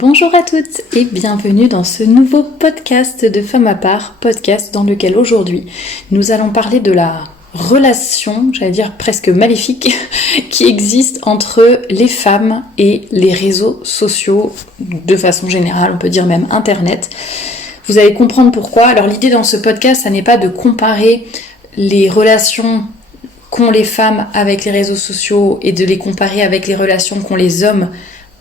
Bonjour à toutes et bienvenue dans ce nouveau podcast de Femmes à part, podcast dans lequel aujourd'hui nous allons parler de la relation, j'allais dire presque maléfique, qui existe entre les femmes et les réseaux sociaux, de façon générale, on peut dire même Internet. Vous allez comprendre pourquoi. Alors l'idée dans ce podcast, ça n'est pas de comparer les relations qu'ont les femmes avec les réseaux sociaux et de les comparer avec les relations qu'ont les hommes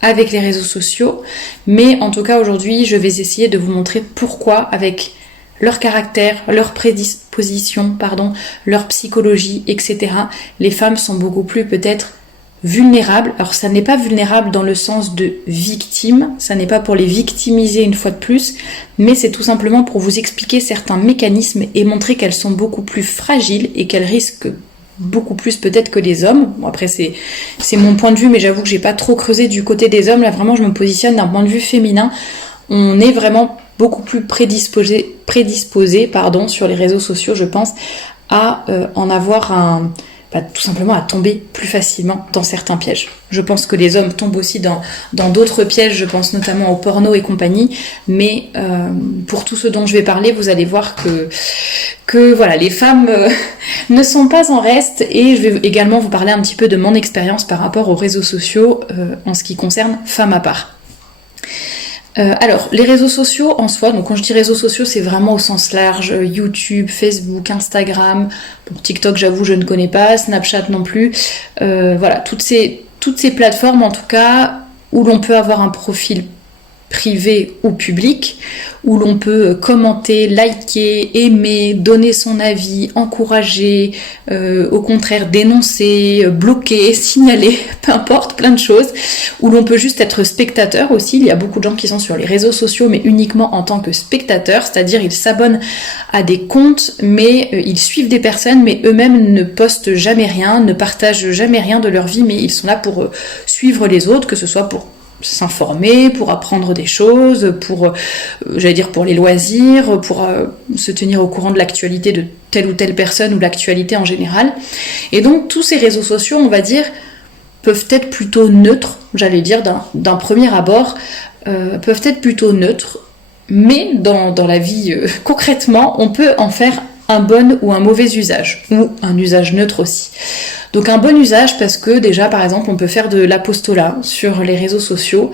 avec les réseaux sociaux, mais en tout cas aujourd'hui je vais essayer de vous montrer pourquoi avec leur caractère, leur prédisposition, leur psychologie, etc. les femmes sont beaucoup plus peut-être vulnérables. Alors ça n'est pas vulnérable dans le sens de victime, ça n'est pas pour les victimiser une fois de plus, mais c'est tout simplement pour vous expliquer certains mécanismes et montrer qu'elles sont beaucoup plus fragiles et qu'elles risquent beaucoup plus peut-être que les hommes. Bon, après c'est mon point de vue, mais j'avoue que j'ai pas trop creusé du côté des hommes. Là vraiment je me positionne d'un point de vue féminin. On est vraiment beaucoup plus prédisposé sur les réseaux sociaux, je pense, à en avoir tout simplement à tomber plus facilement dans certains pièges. Je pense que les hommes tombent aussi dans d'autres pièges, je pense notamment au porno et compagnie, mais pour tout ce dont je vais parler, vous allez voir que voilà, les femmes ne sont pas en reste, et je vais également vous parler un petit peu de mon expérience par rapport aux réseaux sociaux en ce qui concerne Femmes à part. Alors, les réseaux sociaux en soi, donc quand je dis réseaux sociaux, c'est vraiment au sens large, YouTube, Facebook, Instagram, bon, TikTok j'avoue je ne connais pas, Snapchat non plus, voilà, toutes ces plateformes en tout cas, où l'on peut avoir un profil privé ou public, où l'on peut commenter, liker, aimer, donner son avis, encourager, au contraire dénoncer, bloquer, signaler, peu importe, plein de choses, où l'on peut juste être spectateur aussi. Il y a beaucoup de gens qui sont sur les réseaux sociaux, mais uniquement en tant que spectateurs, c'est-à-dire ils s'abonnent à des comptes, mais ils suivent des personnes, mais eux-mêmes ne postent jamais rien, ne partagent jamais rien de leur vie, mais ils sont là pour suivre les autres, que ce soit pour s'informer, pour apprendre des choses, pour les loisirs, pour se tenir au courant de l'actualité de telle ou telle personne ou l'actualité en général. Et donc tous ces réseaux sociaux, on va dire, peuvent être plutôt neutres, j'allais dire d'un premier abord, peuvent être plutôt neutres, mais dans la vie concrètement, on peut en faire un bon ou un mauvais usage, ou un usage neutre aussi. Donc un bon usage parce que déjà par exemple on peut faire de l'apostolat sur les réseaux sociaux,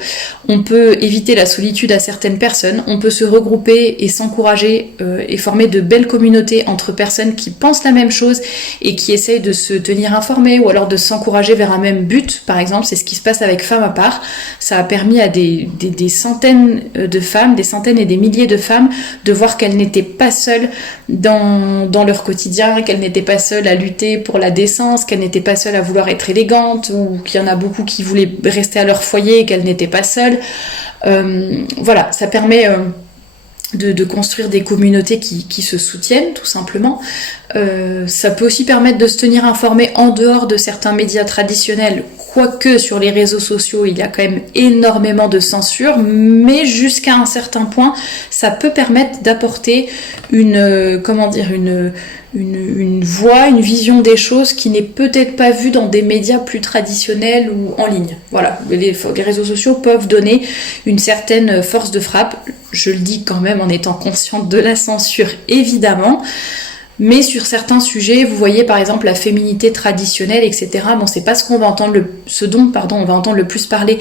on peut éviter la solitude à certaines personnes, on peut se regrouper et s'encourager et former de belles communautés entre personnes qui pensent la même chose et qui essayent de se tenir informées ou alors de s'encourager vers un même but. Par exemple, c'est ce qui se passe avec Femmes à part, ça a permis à des centaines de femmes, des centaines et des milliers de femmes de voir qu'elles n'étaient pas seules dans leur quotidien, qu'elles n'étaient pas seules à lutter pour la décence, qu'elles n'étaient pas seules à vouloir être élégantes, ou qu'il y en a beaucoup qui voulaient rester à leur foyer et qu'elles n'étaient pas seules. Voilà, ça permet de construire des communautés qui se soutiennent tout simplement. Ça peut aussi permettre de se tenir informé en dehors de certains médias traditionnels, quoique sur les réseaux sociaux il y a quand même énormément de censure, mais jusqu'à un certain point ça peut permettre d'apporter une voix, une vision des choses qui n'est peut-être pas vue dans des médias plus traditionnels ou en ligne. Voilà, les réseaux sociaux peuvent donner une certaine force de frappe, je le dis quand même en étant consciente de la censure évidemment, mais sur certains sujets, vous voyez par exemple la féminité traditionnelle, etc. Bon, c'est pas ce dont on va entendre le plus parler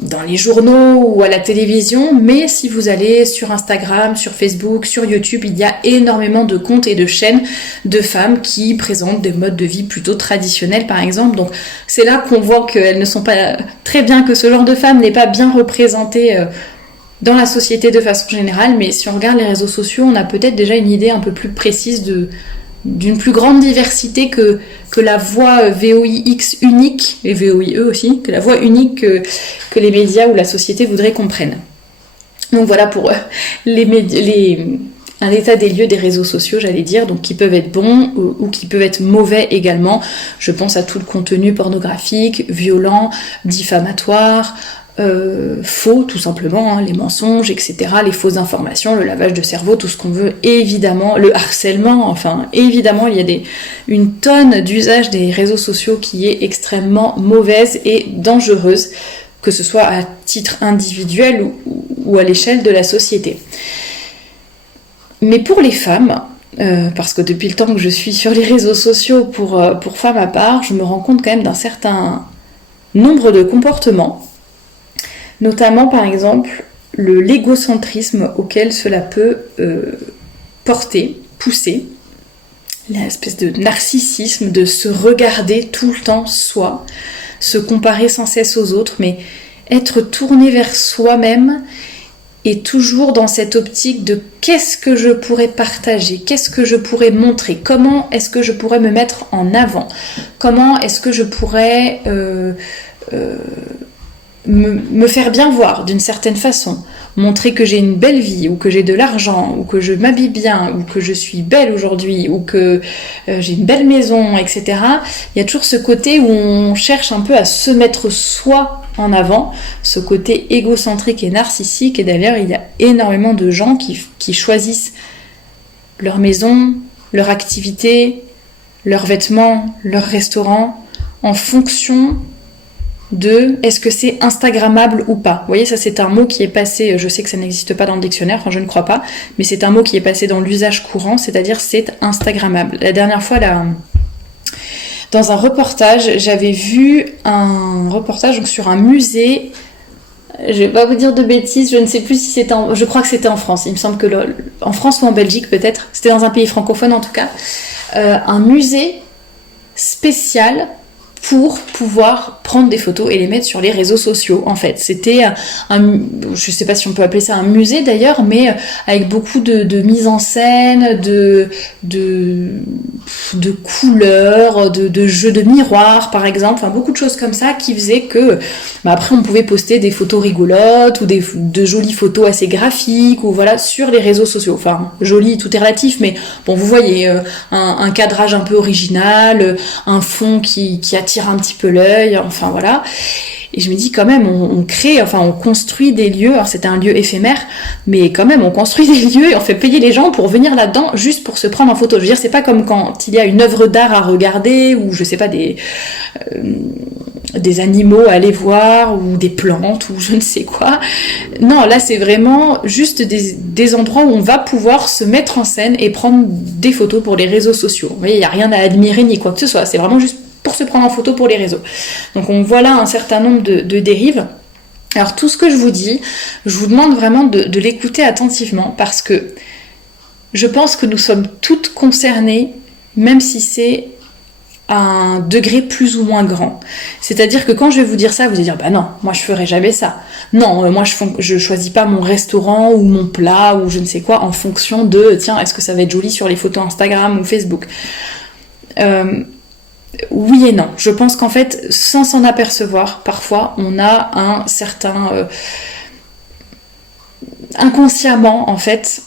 dans les journaux ou à la télévision, mais si vous allez sur Instagram, sur Facebook, sur YouTube, il y a énormément de comptes et de chaînes de femmes qui présentent des modes de vie plutôt traditionnels par exemple. Donc c'est là qu'on voit qu'elles ne sont pas très bien, que ce genre de femmes n'est pas bien représenté dans la société de façon générale, mais si on regarde les réseaux sociaux, on a peut-être déjà une idée un peu plus précise d'une plus grande diversité que la voix VOIX unique, et VOIE aussi, que la voix unique que les médias ou la société voudraient qu'on prenne. Donc voilà pour un état des lieux des réseaux sociaux, j'allais dire, donc qui peuvent être bons ou qui peuvent être mauvais également. Je pense à tout le contenu pornographique, violent, diffamatoire, faux tout simplement, les mensonges, etc., les fausses informations, le lavage de cerveau, tout ce qu'on veut, évidemment, le harcèlement, enfin évidemment il y a une tonne d'usage des réseaux sociaux qui est extrêmement mauvaise et dangereuse que ce soit à titre individuel ou à l'échelle de la société. Mais pour les femmes, parce que depuis le temps que je suis sur les réseaux sociaux pour Femmes à part, je me rends compte quand même d'un certain nombre de comportements, notamment par exemple l'égocentrisme auquel cela peut pousser, l'espèce de narcissisme de se regarder tout le temps soi, se comparer sans cesse aux autres, mais être tourné vers soi-même et toujours dans cette optique de qu'est-ce que je pourrais partager, qu'est-ce que je pourrais montrer, comment est-ce que je pourrais me mettre en avant, comment est-ce que je pourrais me faire bien voir d'une certaine façon, montrer que j'ai une belle vie, ou que j'ai de l'argent, ou que je m'habille bien, ou que je suis belle aujourd'hui, ou que j'ai une belle maison, etc. Il y a toujours ce côté où on cherche un peu à se mettre soi en avant, ce côté égocentrique et narcissique. Et d'ailleurs, il y a énormément de gens qui choisissent leur maison, leur activité, leurs vêtements, leur restaurant, en fonction de est-ce que c'est instagrammable ou pas. Vous voyez, ça c'est un mot qui est passé, je sais que ça n'existe pas dans le dictionnaire, enfin je ne crois pas, mais c'est un mot qui est passé dans l'usage courant, c'est-à-dire c'est instagrammable. La dernière fois, là, dans un reportage, j'avais vu un reportage donc, sur un musée, je vais pas vous dire de bêtises, je ne sais plus si c'était je crois que c'était en France, il me semble que en France ou en Belgique peut-être, c'était dans un pays francophone en tout cas, un musée spécial pour pouvoir prendre des photos et les mettre sur les réseaux sociaux, en fait. C'était je sais pas si on peut appeler ça un musée d'ailleurs, mais avec beaucoup de mise en scène, de couleurs, de jeux de miroirs, par exemple, enfin beaucoup de choses comme ça qui faisaient que, après on pouvait poster des photos rigolotes ou de jolies photos assez graphiques, ou voilà, sur les réseaux sociaux. Enfin, joli, tout est relatif, mais bon, vous voyez, un cadrage un peu original, un fond qui attire un petit peu l'œil, enfin voilà. Et je me dis quand même, on crée, enfin on construit des lieux, alors c'était un lieu éphémère, mais quand même on construit des lieux et on fait payer les gens pour venir là-dedans juste pour se prendre en photo. Je veux dire, c'est pas comme quand il y a une œuvre d'art à regarder, ou je sais pas, des animaux à aller voir, ou des plantes, ou je ne sais quoi. Non, là c'est vraiment juste des endroits où on va pouvoir se mettre en scène et prendre des photos pour les réseaux sociaux. Vous voyez, il n'y a rien à admirer ni quoi que ce soit, c'est vraiment juste pour se prendre en photo pour les réseaux. Donc on voit là un certain nombre de dérives. Alors tout ce que je vous dis, je vous demande vraiment de l'écouter attentivement, parce que je pense que nous sommes toutes concernées, même si c'est à un degré plus ou moins grand. C'est-à-dire que quand je vais vous dire ça, vous allez dire bah non, moi je ferai jamais ça. Non, moi je choisis pas mon restaurant ou mon plat ou je ne sais quoi en fonction de tiens, est-ce que ça va être joli sur les photos Instagram ou Facebook. Oui et non. Je pense qu'en fait, sans s'en apercevoir, parfois, on a un certain... inconsciemment, en fait,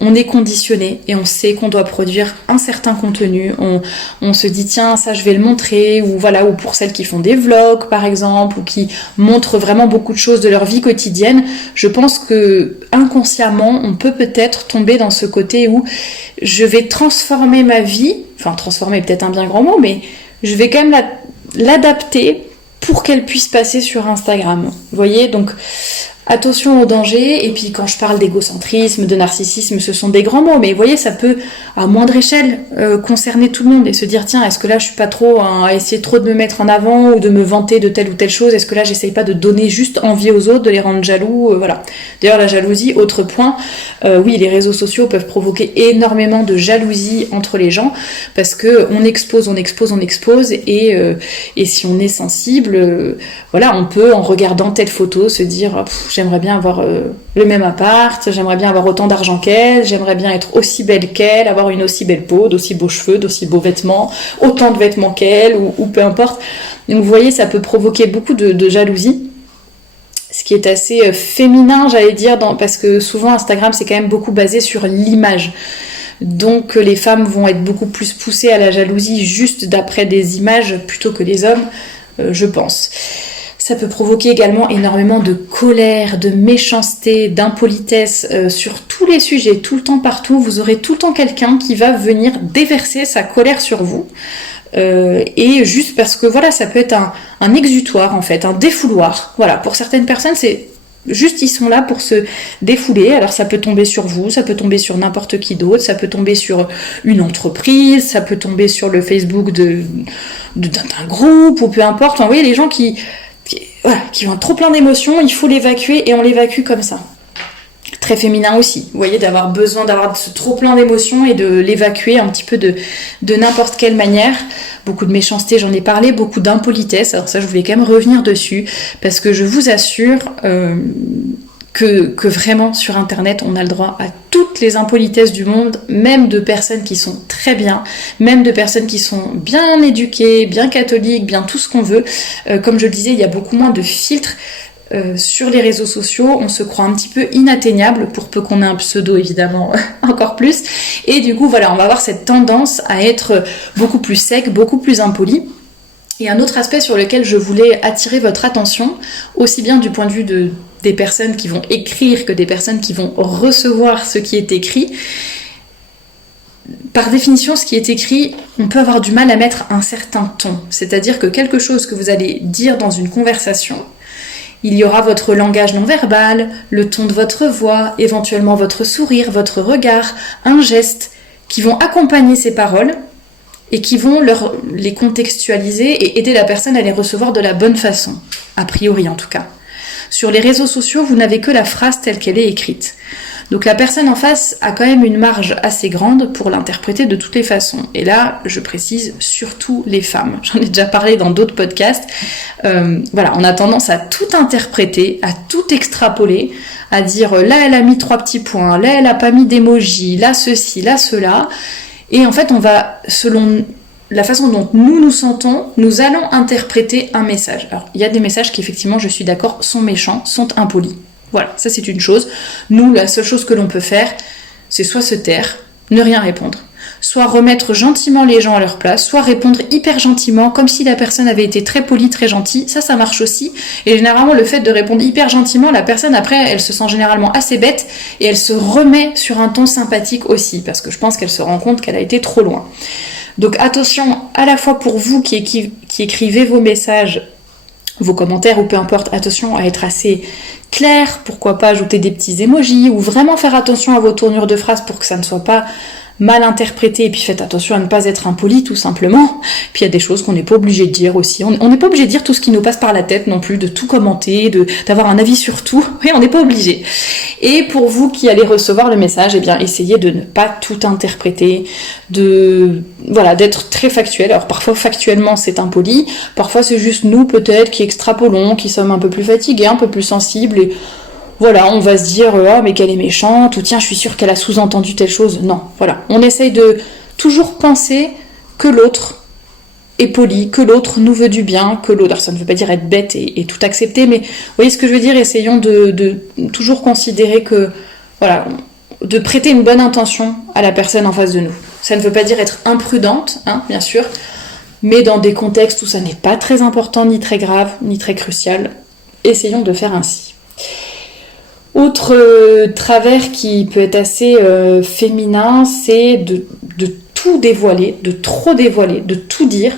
on est conditionné et on sait qu'on doit produire un certain contenu. On se dit, tiens, ça, je vais le montrer. Ou voilà, ou pour celles qui font des vlogs, par exemple, ou qui montrent vraiment beaucoup de choses de leur vie quotidienne, je pense que inconsciemment, on peut peut-être tomber dans ce côté où je vais transformer ma vie, enfin, transformer peut-être un bien grand mot, mais je vais quand même l'adapter pour qu'elle puisse passer sur Instagram. Vous voyez, donc attention au danger. Et puis quand je parle d'égocentrisme, de narcissisme, ce sont des grands mots, mais vous voyez, ça peut à moindre échelle concerner tout le monde et se dire tiens, est-ce que là je suis pas trop à essayer trop de me mettre en avant ou de me vanter de telle ou telle chose, est-ce que là j'essaye pas de donner juste envie aux autres, de les rendre jaloux, voilà. D'ailleurs la jalousie, autre point, oui, les réseaux sociaux peuvent provoquer énormément de jalousie entre les gens, parce que on expose et si on est sensible, voilà, on peut en regardant telle photo se dire j'aimerais bien avoir le même appart, j'aimerais bien avoir autant d'argent qu'elle, j'aimerais bien être aussi belle qu'elle, avoir une aussi belle peau, d'aussi beaux cheveux, d'aussi beaux vêtements, autant de vêtements qu'elle, ou peu importe. Donc vous voyez, ça peut provoquer beaucoup de jalousie, ce qui est assez féminin, j'allais dire, parce que souvent Instagram c'est quand même beaucoup basé sur l'image. Donc les femmes vont être beaucoup plus poussées à la jalousie juste d'après des images plutôt que les hommes, je pense. Ça peut provoquer également énormément de colère, de méchanceté, d'impolitesse sur tous les sujets, tout le temps, partout. Vous aurez tout le temps quelqu'un qui va venir déverser sa colère sur vous. Et juste parce que voilà, ça peut être un exutoire en fait, un défouloir. Voilà, pour certaines personnes, c'est juste ils sont là pour se défouler. Alors ça peut tomber sur vous, ça peut tomber sur n'importe qui d'autre, ça peut tomber sur une entreprise, ça peut tomber sur le Facebook d'un groupe ou peu importe. Enfin, vous voyez, les gens qui ont trop plein d'émotions, il faut l'évacuer et on l'évacue comme ça. Très féminin aussi, vous voyez, d'avoir besoin d'avoir ce trop plein d'émotions et de l'évacuer un petit peu de n'importe quelle manière. Beaucoup de méchanceté, j'en ai parlé, beaucoup d'impolitesse. Alors ça, je voulais quand même revenir dessus parce que je vous assure que vraiment sur Internet, on a le droit à toutes les impolitesses du monde, même de personnes qui sont très bien, même de personnes qui sont bien éduquées, bien catholiques, bien tout ce qu'on veut. Comme je le disais, il y a beaucoup moins de filtres. Sur les réseaux sociaux, on se croit un petit peu inatteignable, pour peu qu'on ait un pseudo évidemment encore plus, et du coup voilà, on va avoir cette tendance à être beaucoup plus sec, beaucoup plus impoli. Et un autre aspect sur lequel je voulais attirer votre attention, aussi bien du point de vue des personnes qui vont écrire que des personnes qui vont recevoir ce qui est écrit. Par définition, ce qui est écrit, on peut avoir du mal à mettre un certain ton, c'est-à-dire que quelque chose que vous allez dire dans une conversation, il y aura votre langage non verbal, le ton de votre voix, éventuellement votre sourire, votre regard, un geste qui vont accompagner ces paroles et qui vont les contextualiser et aider la personne à les recevoir de la bonne façon, a priori en tout cas. Sur les réseaux sociaux, vous n'avez que la phrase telle qu'elle est écrite. Donc la personne en face a quand même une marge assez grande pour l'interpréter de toutes les façons. Et là, je précise, surtout les femmes. J'en ai déjà parlé dans d'autres podcasts. Voilà, on a tendance à tout interpréter, à tout extrapoler, à dire là elle a mis 3 petits points, là elle a pas mis d'émoji, là ceci, là cela. Et en fait, on va, selon la façon dont nous nous sentons, nous allons interpréter un message. Alors, il y a des messages qui, effectivement, je suis d'accord, sont méchants, sont impolis. Voilà, ça c'est une chose. Nous, la seule chose que l'on peut faire, c'est soit se taire, ne rien répondre, soit remettre gentiment les gens à leur place, soit répondre hyper gentiment, comme si la personne avait été très polie, très gentille. Ça marche aussi. Et généralement, le fait de répondre hyper gentiment, la personne, après, elle se sent généralement assez bête et elle se remet sur un ton sympathique aussi, parce que je pense qu'elle se rend compte qu'elle a été trop loin. Donc attention, à la fois pour vous qui écrivez vos messages, vos commentaires ou peu importe, attention à être assez clair, pourquoi pas ajouter des petits emojis ou vraiment faire attention à vos tournures de phrases pour que ça ne soit pas mal interprété, et puis faites attention à ne pas être impoli tout simplement. Puis il y a des choses qu'on n'est pas obligé de dire aussi, on n'est pas obligé de dire tout ce qui nous passe par la tête non plus, de tout commenter, d'avoir un avis sur tout, oui on n'est pas obligé. Et pour vous qui allez recevoir le message, eh bien essayez de ne pas tout interpréter, d'être très factuel. Alors parfois factuellement c'est impoli, parfois c'est juste nous peut-être qui extrapolons, qui sommes un peu plus fatigués, un peu plus sensibles, et voilà, on va se dire « Oh, mais qu'elle est méchante » ou « Tiens, je suis sûre qu'elle a sous-entendu telle chose ». Non, voilà. On essaye de toujours penser que l'autre est poli, que l'autre nous veut du bien, que l'autre... Alors, ça ne veut pas dire être bête et tout accepter, mais vous voyez ce que je veux dire ? Essayons de toujours considérer que... Voilà, de prêter une bonne intention à la personne en face de nous. Ça ne veut pas dire être imprudente, hein, bien sûr, mais dans des contextes où ça n'est pas très important, ni très grave, ni très crucial, essayons de faire ainsi. Autre travers qui peut être assez féminin, c'est de tout dévoiler, de trop dévoiler, de tout dire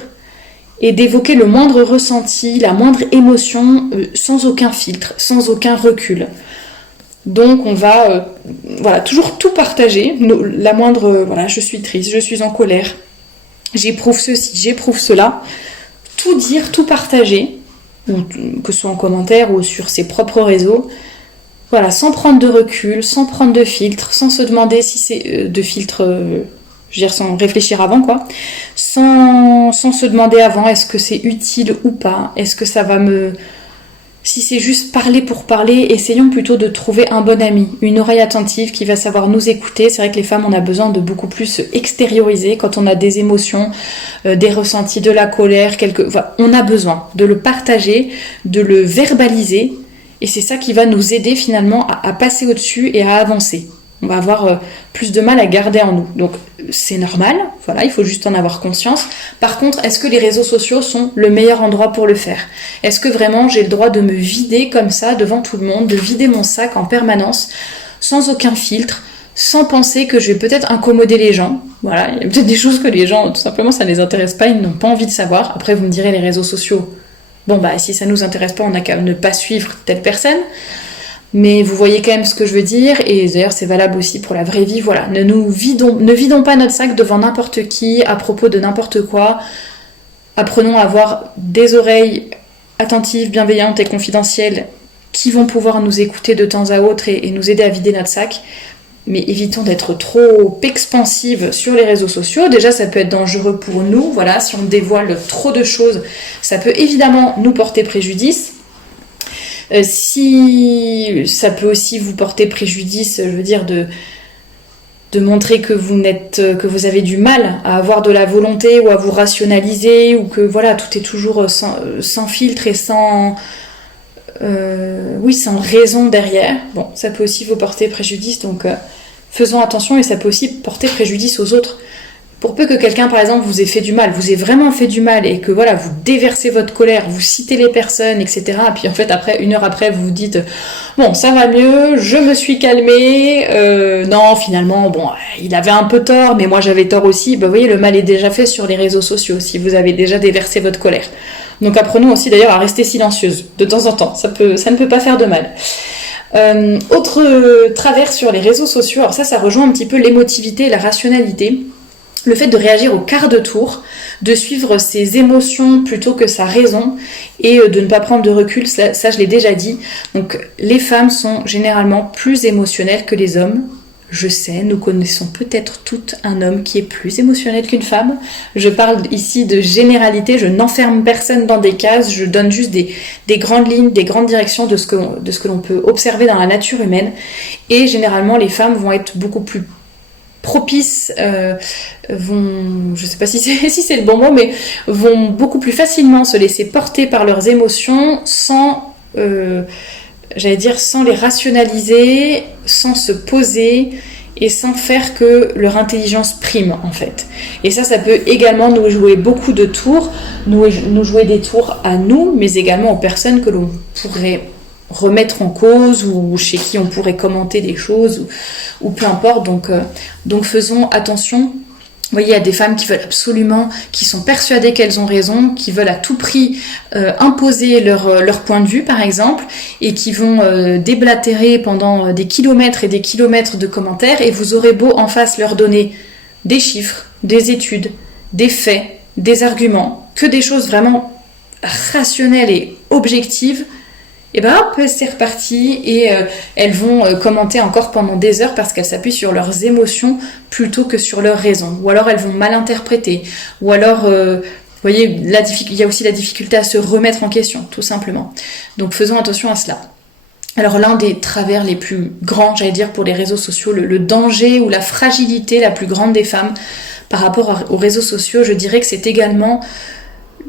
et d'évoquer le moindre ressenti, la moindre émotion sans aucun filtre, sans aucun recul. Donc on va toujours tout partager, la moindre, je suis triste, je suis en colère, j'éprouve ceci, j'éprouve cela, tout dire, tout partager, que ce soit en commentaire ou sur ses propres réseaux. Voilà, sans prendre de recul, sans prendre de filtre, sans se demander si c'est de filtre, sans réfléchir avant quoi, sans se demander avant est-ce que c'est utile ou pas, est-ce que ça va si c'est juste parler pour parler, essayons plutôt de trouver un bon ami, une oreille attentive qui va savoir nous écouter. C'est vrai que les femmes, on a besoin de beaucoup plus se extérioriser quand on a des émotions, des ressentis, de la colère, on a besoin de le partager, de le verbaliser. Et c'est ça qui va nous aider finalement à passer au-dessus et à avancer. On va avoir plus de mal à garder en nous. Donc c'est normal, voilà, il faut juste en avoir conscience. Par contre, est-ce que les réseaux sociaux sont le meilleur endroit pour le faire? Est-ce que vraiment j'ai le droit de me vider comme ça devant tout le monde, de vider mon sac en permanence, sans aucun filtre, sans penser que je vais peut-être incommoder les gens? Voilà, il y a peut-être des choses que les gens, tout simplement, ça ne les intéresse pas, ils n'ont pas envie de savoir. Après, vous me direz, les réseaux sociaux, bon bah si ça nous intéresse pas, on n'a qu'à ne pas suivre telle personne. Mais vous voyez quand même ce que je veux dire, et d'ailleurs c'est valable aussi pour la vraie vie, voilà. Ne vidons pas notre sac devant n'importe qui, à propos de n'importe quoi. Apprenons à avoir des oreilles attentives, bienveillantes et confidentielles qui vont pouvoir nous écouter de temps à autre et nous aider à vider notre sac. Mais évitons d'être trop expansives sur les réseaux sociaux. Déjà, ça peut être dangereux pour nous, voilà, si on dévoile trop de choses, ça peut évidemment nous porter préjudice. Si ça peut aussi vous porter préjudice, je veux dire, de montrer que vous avez du mal à avoir de la volonté ou à vous rationaliser, ou que voilà, tout est toujours sans filtre et sans raison derrière. Bon, ça peut aussi vous porter préjudice, donc faisons attention, et ça peut aussi porter préjudice aux autres. Pour peu que quelqu'un, par exemple, vous ait fait du mal, vous ait vraiment fait du mal, et que voilà, vous déversez votre colère, vous citez les personnes, etc. Et puis en fait, après, 1 heure après, vous vous dites bon, ça va mieux, je me suis calmée, non, finalement, bon, il avait un peu tort, mais moi j'avais tort aussi. Bah, vous voyez, le mal est déjà fait sur les réseaux sociaux, si vous avez déjà déversé votre colère. Donc apprenons aussi d'ailleurs à rester silencieuse, de temps en temps, ça ne peut pas faire de mal. Autre travers sur les réseaux sociaux, alors ça rejoint un petit peu l'émotivité et la rationalité. Le fait de réagir au quart de tour, de suivre ses émotions plutôt que sa raison, et de ne pas prendre de recul, ça je l'ai déjà dit. Donc les femmes sont généralement plus émotionnelles que les hommes. Je sais, nous connaissons peut-être toutes un homme qui est plus émotionnel qu'une femme. Je parle ici de généralité, je n'enferme personne dans des cases, je donne juste des grandes lignes, des grandes directions de ce que l'on peut observer dans la nature humaine. Et généralement, les femmes vont être beaucoup plus propices, je sais pas si c'est le bon mot, mais vont beaucoup plus facilement se laisser porter par leurs émotions sans les rationaliser, sans se poser et sans faire que leur intelligence prime en fait. Et ça peut également nous jouer beaucoup de tours, nous jouer des tours à nous, mais également aux personnes que l'on pourrait remettre en cause ou chez qui on pourrait commenter des choses ou peu importe. Donc faisons attention. Vous voyez, il y a des femmes qui veulent absolument, qui sont persuadées qu'elles ont raison, qui veulent à tout prix imposer leur point de vue, par exemple, et qui vont déblatérer pendant des kilomètres et des kilomètres de commentaires, et vous aurez beau en face leur donner des chiffres, des études, des faits, des arguments, que des choses vraiment rationnelles et objectives, et ben hop, c'est reparti, et elles vont commenter encore pendant des heures parce qu'elles s'appuient sur leurs émotions plutôt que sur leurs raisons. Ou alors elles vont mal interpréter. Ou alors, vous voyez, il y a aussi la difficulté à se remettre en question, tout simplement. Donc faisons attention à cela. Alors l'un des travers les plus grands, pour les réseaux sociaux, le danger ou la fragilité la plus grande des femmes par rapport aux réseaux sociaux, je dirais que c'est également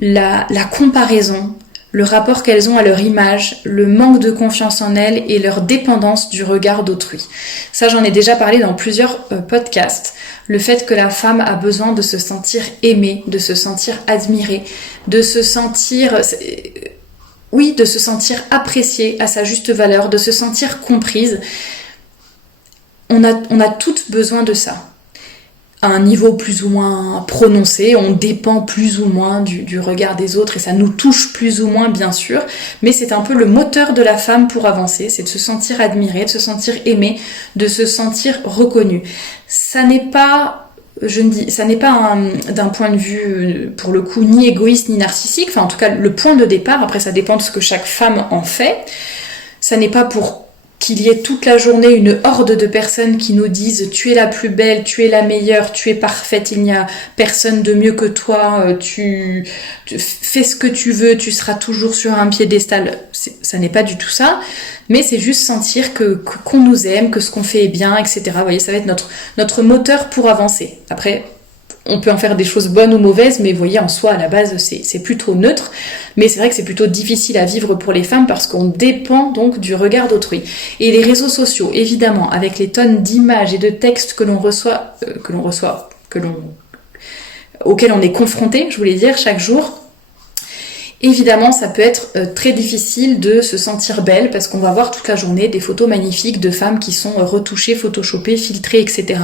la comparaison, le rapport qu'elles ont à leur image, le manque de confiance en elles et leur dépendance du regard d'autrui. Ça, j'en ai déjà parlé dans plusieurs podcasts. Le fait que la femme a besoin de se sentir aimée, de se sentir admirée, de se sentir appréciée à sa juste valeur, de se sentir comprise. On a toutes besoin de ça. À un niveau plus ou moins prononcé, on dépend plus ou moins du regard des autres et ça nous touche plus ou moins bien sûr, mais c'est un peu le moteur de la femme pour avancer, c'est de se sentir admirée, de se sentir aimée, de se sentir reconnue. Ça n'est pas d'un point de vue pour le coup ni égoïste ni narcissique, enfin en tout cas le point de départ, après ça dépend de ce que chaque femme en fait, ça n'est pas pour qu'il y ait toute la journée une horde de personnes qui nous disent « tu es la plus belle, tu es la meilleure, tu es parfaite, il n'y a personne de mieux que toi, tu fais ce que tu veux, tu seras toujours sur un piédestal ». Ça n'est pas du tout ça, mais c'est juste sentir qu'on nous aime, que ce qu'on fait est bien, etc. Vous voyez, ça va être notre moteur pour avancer. Après, on peut en faire des choses bonnes ou mauvaises, mais vous voyez, en soi, à la base, c'est plutôt neutre. Mais c'est vrai que c'est plutôt difficile à vivre pour les femmes parce qu'on dépend donc du regard d'autrui. Et les réseaux sociaux, évidemment, avec les tonnes d'images et de textes que l'on reçoit, auquel on est confronté, je voulais dire, chaque jour. Évidemment, ça peut être très difficile de se sentir belle parce qu'on va voir toute la journée des photos magnifiques de femmes qui sont retouchées, photoshopées, filtrées, etc.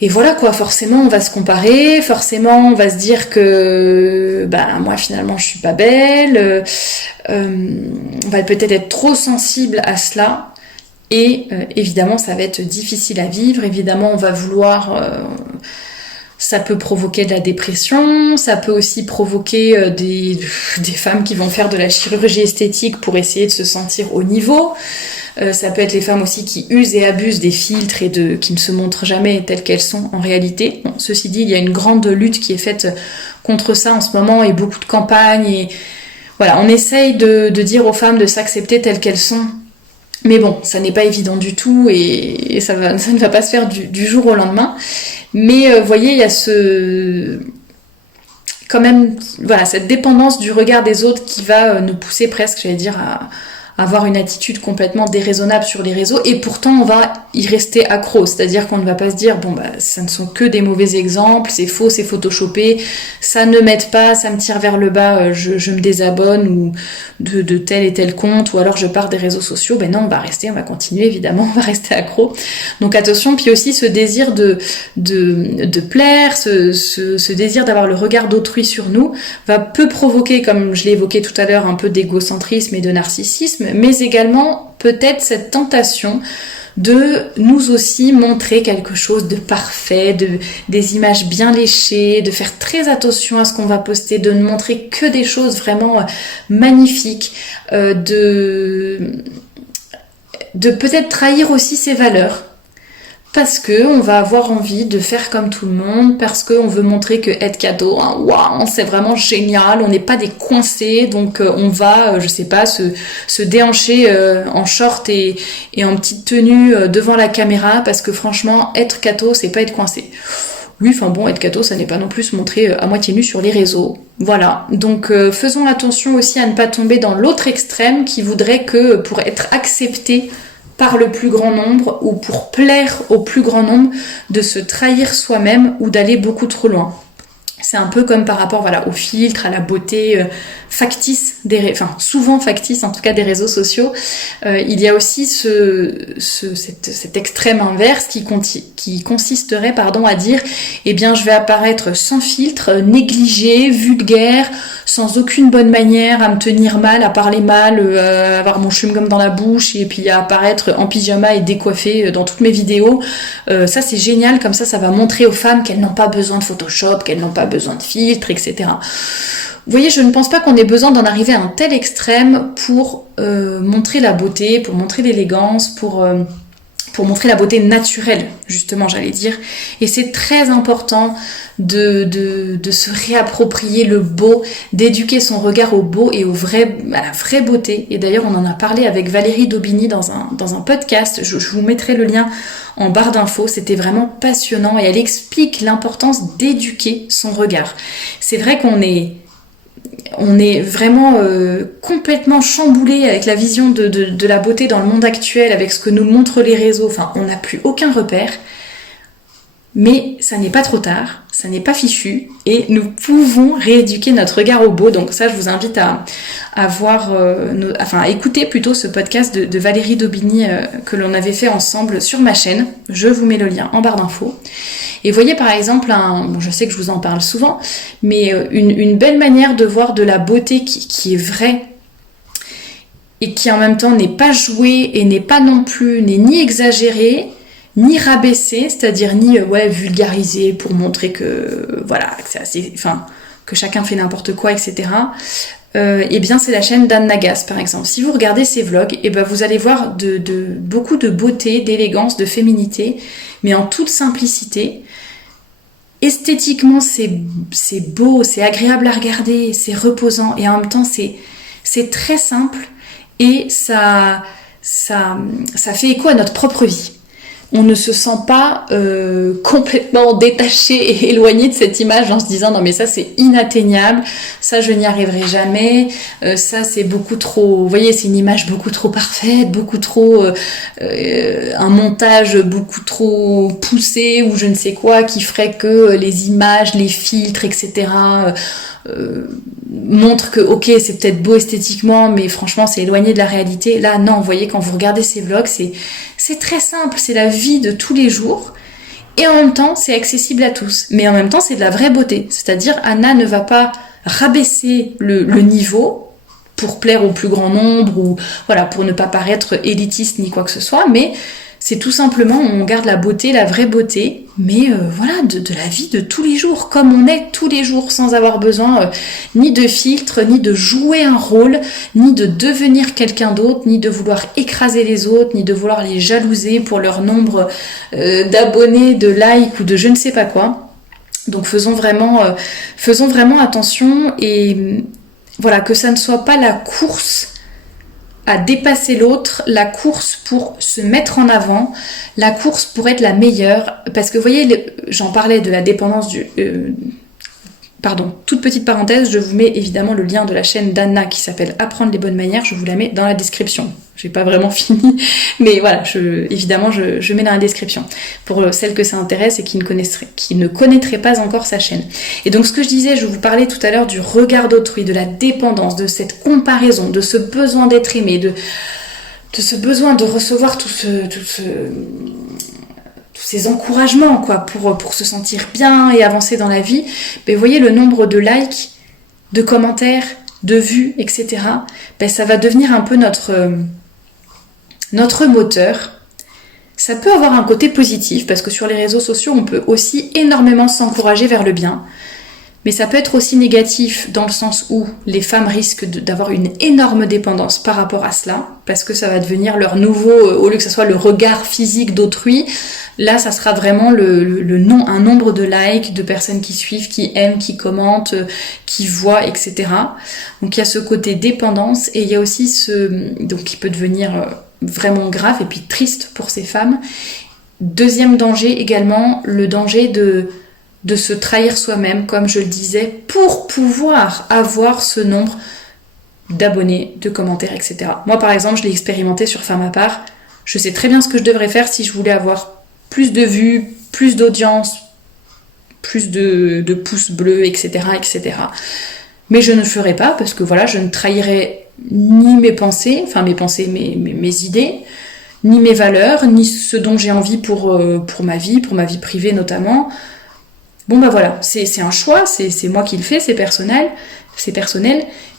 Et voilà quoi, forcément on va se comparer, forcément on va se dire que moi finalement je suis pas belle, on va peut-être être trop sensible à cela et évidemment ça va être difficile à vivre, évidemment on va vouloir... ça peut provoquer de la dépression, ça peut aussi provoquer des femmes qui vont faire de la chirurgie esthétique pour essayer de se sentir au niveau. Ça peut être les femmes aussi qui usent et abusent des filtres et qui ne se montrent jamais telles qu'elles sont en réalité. Bon, ceci dit, il y a une grande lutte qui est faite contre ça en ce moment et beaucoup de campagnes. Et voilà, on essaye de dire aux femmes de s'accepter telles qu'elles sont. Mais bon, ça n'est pas évident du tout et ça ne va pas se faire du jour au lendemain. Mais vous voyez, il y a quand même, voilà, cette dépendance du regard des autres qui va nous pousser presque, j'allais dire, à avoir une attitude complètement déraisonnable sur les réseaux, et pourtant on va y rester accro, c'est-à-dire qu'on ne va pas se dire ça ne sont que des mauvais exemples, c'est faux, c'est photoshopé, ça ne m'aide pas, ça me tire vers le bas, je me désabonne ou de tel et tel compte, ou alors je pars des réseaux sociaux. Non, on va continuer évidemment, on va rester accro. Donc attention, puis aussi ce désir de plaire, ce désir d'avoir le regard d'autrui sur nous peut provoquer, comme je l'ai évoqué tout à l'heure, un peu d'égocentrisme et de narcissisme, mais également peut-être cette tentation de nous aussi montrer quelque chose de parfait, des images bien léchées, de faire très attention à ce qu'on va poster, de ne montrer que des choses vraiment magnifiques, de peut-être trahir aussi ses valeurs. Parce que on va avoir envie de faire comme tout le monde, parce qu'on veut montrer que être cadeau, waouh, c'est vraiment génial, on n'est pas des coincés, donc on va, se déhancher en short et en petite tenue devant la caméra, parce que franchement, être cadeau, c'est pas être coincé. Oui, être cadeau, ça n'est pas non plus se montrer à moitié nu sur les réseaux. Voilà, donc faisons attention aussi à ne pas tomber dans l'autre extrême qui voudrait que pour être accepté par le plus grand nombre ou pour plaire au plus grand nombre, de se trahir soi-même ou d'aller beaucoup trop loin. C'est un peu comme par rapport au filtre, à la beauté factice, souvent factice en tout cas des réseaux sociaux. Il y a aussi cet extrême inverse qui consisterait à dire je vais apparaître sans filtre, négligé, vulgaire, sans aucune bonne manière, à me tenir mal, à parler mal, avoir mon chewing-gum dans la bouche et puis à apparaître en pyjama et décoiffée dans toutes mes vidéos. Ça c'est génial, comme ça va montrer aux femmes qu'elles n'ont pas besoin de Photoshop, qu'elles n'ont pas besoin de filtres, etc. Vous voyez, je ne pense pas qu'on ait besoin d'en arriver à un tel extrême pour montrer la beauté, pour montrer l'élégance, pour montrer la beauté naturelle, justement, j'allais dire. Et c'est très important de se réapproprier le beau, d'éduquer son regard au beau et à la vraie beauté. Et d'ailleurs, on en a parlé avec Valérie Daubigny dans un podcast. Je vous mettrai le lien en barre d'infos. C'était vraiment passionnant et elle explique l'importance d'éduquer son regard. C'est vrai qu'on est vraiment complètement chamboulé avec la vision de la beauté dans le monde actuel, avec ce que nous montrent les réseaux. On n'a plus aucun repère. Mais ça n'est pas trop tard, ça n'est pas fichu, et nous pouvons rééduquer notre regard au beau. Donc ça, je vous invite à écouter plutôt ce podcast de Valérie Daubigny que l'on avait fait ensemble sur ma chaîne. Je vous mets le lien en barre d'infos. Et voyez par exemple, je sais que je vous en parle souvent, mais une belle manière de voir de la beauté qui est vraie et qui en même temps n'est pas jouée et n'est ni exagérée, ni rabaissée, c'est-à-dire ni vulgarisée pour montrer que c'est assez, que chacun fait n'importe quoi, etc. C'est la chaîne d'Anne Nagas par exemple. Si vous regardez ses vlogs, vous allez voir beaucoup de beauté, d'élégance, de féminité, mais en toute simplicité. Esthétiquement, c'est beau, c'est agréable à regarder, c'est reposant, et en même temps, c'est très simple, et ça fait écho à notre propre vie. on ne se sent pas complètement détaché et éloigné de cette image en se disant non mais ça c'est inatteignable, ça je n'y arriverai jamais, ça c'est beaucoup trop, vous voyez, c'est une image beaucoup trop parfaite, beaucoup trop un montage beaucoup trop poussé ou je ne sais quoi qui ferait que les images, les filtres, etc. Montre que ok c'est peut-être beau esthétiquement mais franchement c'est éloigné de la réalité. Là non, vous voyez, quand vous regardez ces vlogs, c'est très simple, c'est la vie de tous les jours et en même temps c'est accessible à tous, mais en même temps c'est de la vraie beauté, c'est-à-dire Anna ne va pas rabaisser le niveau pour plaire au plus grand nombre ou voilà, pour ne pas paraître élitiste ni quoi que ce soit, mais c'est tout simplement, on garde la beauté, la vraie beauté, mais voilà, de la vie de tous les jours, comme on est tous les jours, sans avoir besoin ni de filtre, ni de jouer un rôle, ni de devenir quelqu'un d'autre, ni de vouloir écraser les autres, ni de vouloir les jalouser pour leur nombre d'abonnés, de likes ou de je ne sais pas quoi. Donc faisons vraiment attention et voilà, que ça ne soit pas la course à dépasser l'autre, la course pour se mettre en avant, la course pour être la meilleure. Parce que vous voyez, j'en parlais de la dépendance du... Pardon, toute petite parenthèse, je vous mets évidemment le lien de la chaîne d'Anna qui s'appelle Apprendre les bonnes manières, je vous la mets dans la description. J'ai pas vraiment fini, mais voilà, évidemment je mets dans la description pour celles que ça intéresse et qui ne connaîtraient pas encore sa chaîne. Et donc ce que je disais, je vous parlais tout à l'heure du regard d'autrui, de la dépendance, de cette comparaison, de ce besoin d'être aimé, de ce besoin de recevoir tous ces encouragements quoi, pour se sentir bien et avancer dans la vie. Mais vous voyez le nombre de likes, de commentaires, de vues, etc. Ben, ça va devenir un peu notre moteur. Ça peut avoir un côté positif parce que sur les réseaux sociaux, on peut aussi énormément s'encourager vers le bien. Mais ça peut être aussi négatif dans le sens où les femmes risquent d'avoir une énorme dépendance par rapport à cela, parce que ça va devenir leur nouveau, au lieu que ce soit le regard physique d'autrui, là ça sera vraiment un nombre de likes, de personnes qui suivent, qui aiment, qui commentent, qui voient, etc. Donc il y a ce côté dépendance et il y a aussi donc qui peut devenir vraiment grave et puis triste pour ces femmes. Deuxième danger également, le danger de se trahir soi-même, comme je le disais, pour pouvoir avoir ce nombre d'abonnés, de commentaires, etc. Moi, par exemple, je l'ai expérimenté sur Femme à part. Je sais très bien ce que je devrais faire si je voulais avoir plus de vues, plus d'audience, plus de pouces bleus, etc., etc. Mais je ne le ferai pas parce que voilà, je ne trahirai ni mes pensées, mes idées, ni mes valeurs, ni ce dont j'ai envie pour ma vie privée notamment. Bon bah voilà, c'est un choix, c'est moi qui le fais, c'est personnel,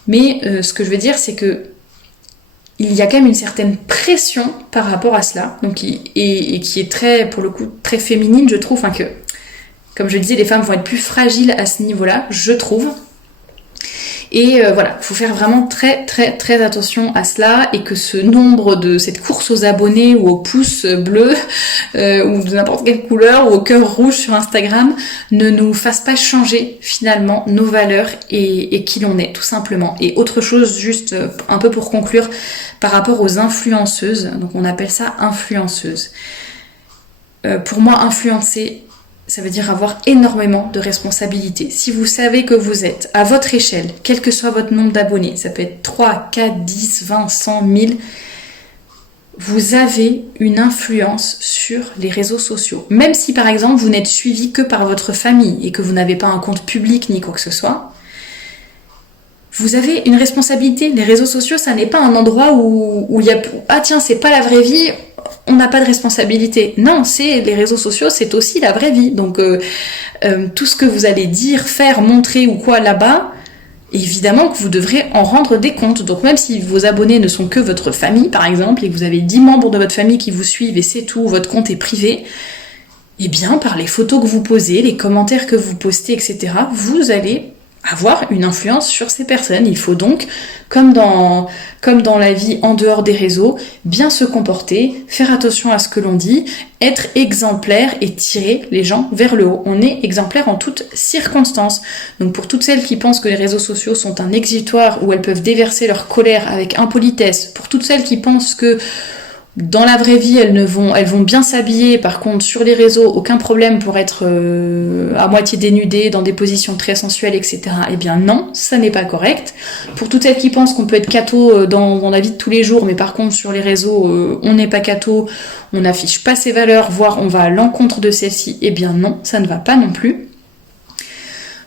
mais ce que je veux dire c'est que il y a quand même une certaine pression par rapport à cela, donc qui est très, pour le coup, très féminine, je trouve, que, comme je disais, les femmes vont être plus fragiles à ce niveau-là, je trouve. Et voilà, il faut faire vraiment très très très attention à cela et que ce nombre de cette course aux abonnés ou aux pouces bleus ou de n'importe quelle couleur ou au cœur rouge sur Instagram ne nous fasse pas changer finalement nos valeurs et qui l'on est tout simplement. Et autre chose, juste un peu pour conclure, par rapport aux influenceuses, donc on appelle ça influenceuse. Pour moi, influencer, ça veut dire avoir énormément de responsabilités. Si vous savez que vous êtes, à votre échelle, quel que soit votre nombre d'abonnés, ça peut être 3, 4, 10, 20, 100, 1000, vous avez une influence sur les réseaux sociaux. Même si par exemple vous n'êtes suivi que par votre famille et que vous n'avez pas un compte public ni quoi que ce soit, vous avez une responsabilité. Les réseaux sociaux, ça n'est pas un endroit où il y a... Ah tiens, c'est pas la vraie vie, on n'a pas de responsabilité. Non, les réseaux sociaux, c'est aussi la vraie vie. Donc tout ce que vous allez dire, faire, montrer ou quoi là-bas, évidemment que vous devrez en rendre des comptes. Donc même si vos abonnés ne sont que votre famille, par exemple, et que vous avez 10 membres de votre famille qui vous suivent et c'est tout, votre compte est privé, eh bien par les photos que vous posez, les commentaires que vous postez, etc., vous allez avoir une influence sur ces personnes. Il faut donc, comme dans la vie en dehors des réseaux, bien se comporter, faire attention à ce que l'on dit, être exemplaire et tirer les gens vers le haut. On est exemplaire en toutes circonstances. Donc pour toutes celles qui pensent que les réseaux sociaux sont un exutoire où elles peuvent déverser leur colère avec impolitesse, pour toutes celles qui pensent que Dans la vraie vie, elles vont bien s'habiller. Par contre, sur les réseaux, aucun problème pour être à moitié dénudées, dans des positions très sensuelles, etc. Eh bien non, ça n'est pas correct. Pour toutes celles qui pensent qu'on peut être catho dans la vie de tous les jours, mais par contre sur les réseaux, on n'est pas catho, on n'affiche pas ses valeurs, voire on va à l'encontre de celles-ci, eh bien non, ça ne va pas non plus.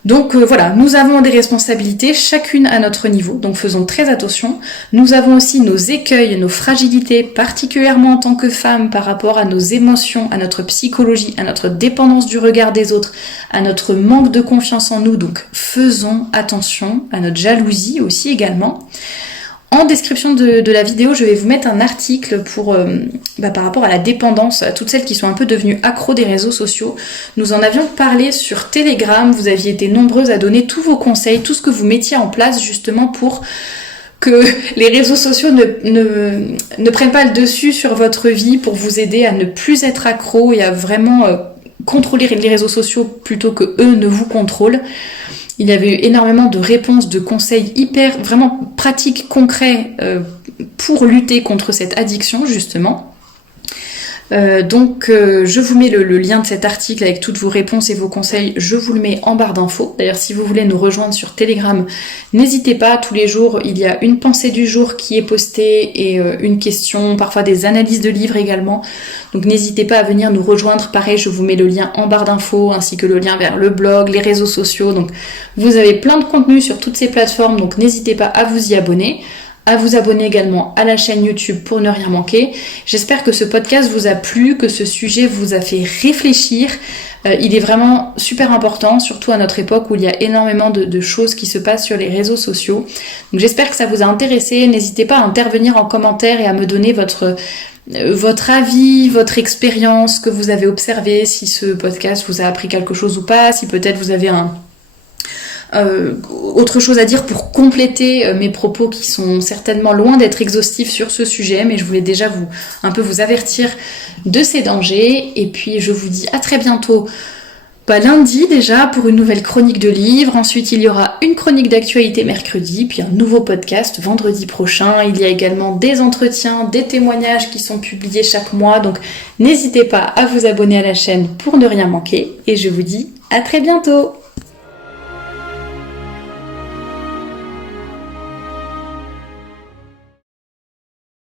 Donc voilà, nous avons des responsabilités, chacune à notre niveau, donc faisons très attention. Nous avons aussi nos écueils, nos fragilités, particulièrement en tant que femmes par rapport à nos émotions, à notre psychologie, à notre dépendance du regard des autres, à notre manque de confiance en nous, donc faisons attention à notre jalousie aussi également. En description de la vidéo, je vais vous mettre un article par rapport à la dépendance, à toutes celles qui sont un peu devenues accros des réseaux sociaux. Nous en avions parlé sur Telegram, vous aviez été nombreuses à donner tous vos conseils, tout ce que vous mettiez en place justement pour que les réseaux sociaux ne prennent pas le dessus sur votre vie, pour vous aider à ne plus être accro et à vraiment contrôler les réseaux sociaux plutôt que eux ne vous contrôlent. Il y avait eu énormément de réponses, de conseils hyper, vraiment pratiques, concrets pour lutter contre cette addiction justement. Je vous mets le lien de cet article avec toutes vos réponses et vos conseils, je vous le mets en barre d'infos. D'ailleurs, si vous voulez nous rejoindre sur Telegram, n'hésitez pas, tous les jours, il y a une pensée du jour qui est postée et une question, parfois des analyses de livres également. Donc n'hésitez pas à venir nous rejoindre, pareil, je vous mets le lien en barre d'infos, ainsi que le lien vers le blog, les réseaux sociaux. Donc vous avez plein de contenu sur toutes ces plateformes, donc n'hésitez pas à vous y abonner. À vous abonner également à la chaîne YouTube pour ne rien manquer. J'espère que ce podcast vous a plu, que ce sujet vous a fait réfléchir. Il est vraiment super important, surtout à notre époque où il y a énormément de choses qui se passent sur les réseaux sociaux. Donc j'espère que ça vous a intéressé. N'hésitez pas à intervenir en commentaire et à me donner votre avis, votre expérience, que vous avez observé, si ce podcast vous a appris quelque chose ou pas, si peut-être vous avez autre chose à dire pour compléter mes propos qui sont certainement loin d'être exhaustifs sur ce sujet, mais je voulais déjà un peu vous avertir de ces dangers. Et puis je vous dis à très bientôt, lundi déjà, pour une nouvelle chronique de livres. Ensuite il y aura une chronique d'actualité mercredi, puis un nouveau podcast vendredi prochain. Il y a également des entretiens, des témoignages qui sont publiés chaque mois, donc n'hésitez pas à vous abonner à la chaîne pour ne rien manquer. Et je vous dis à très bientôt.